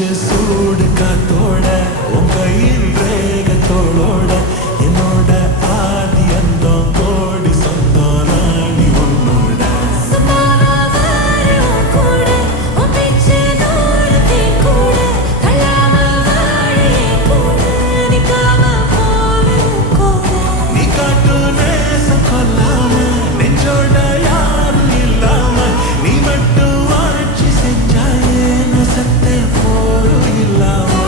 மூச்சு சூடு காத்தோட உன் கையில் ரேகத்தோளோட என்னோட ஆதி அந்தம் கோடி சொந்தம் ராணி உன்னோட நீ காட்டு நேசம் கொல்லாம நெஞ்சோட யாரும் இல்லாம நீ மட்டும் ஆட்சி செஞ்சாயே சத்தே போரும் இல்லாம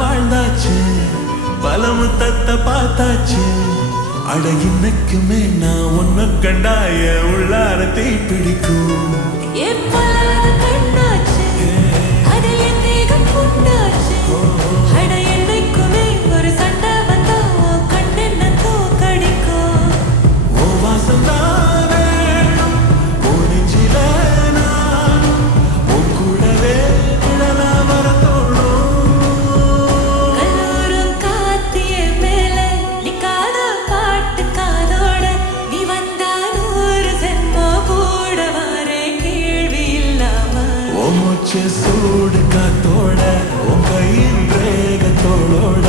வாழ்ந்தாச்சு பலமு தத்த பார்த்தாச்சு அட இன்னைக்குமே நான் உன்னை கண்டாய உள்ளாரத்தை பிடிக்கும் ஓ வாசம் தான் வேணும் ஓ நெஞ்சில நானும் உன் கூடவே விடலா வர மூச்சு சூடு காத்தோட உன் கையில் ரேகத்தோளோட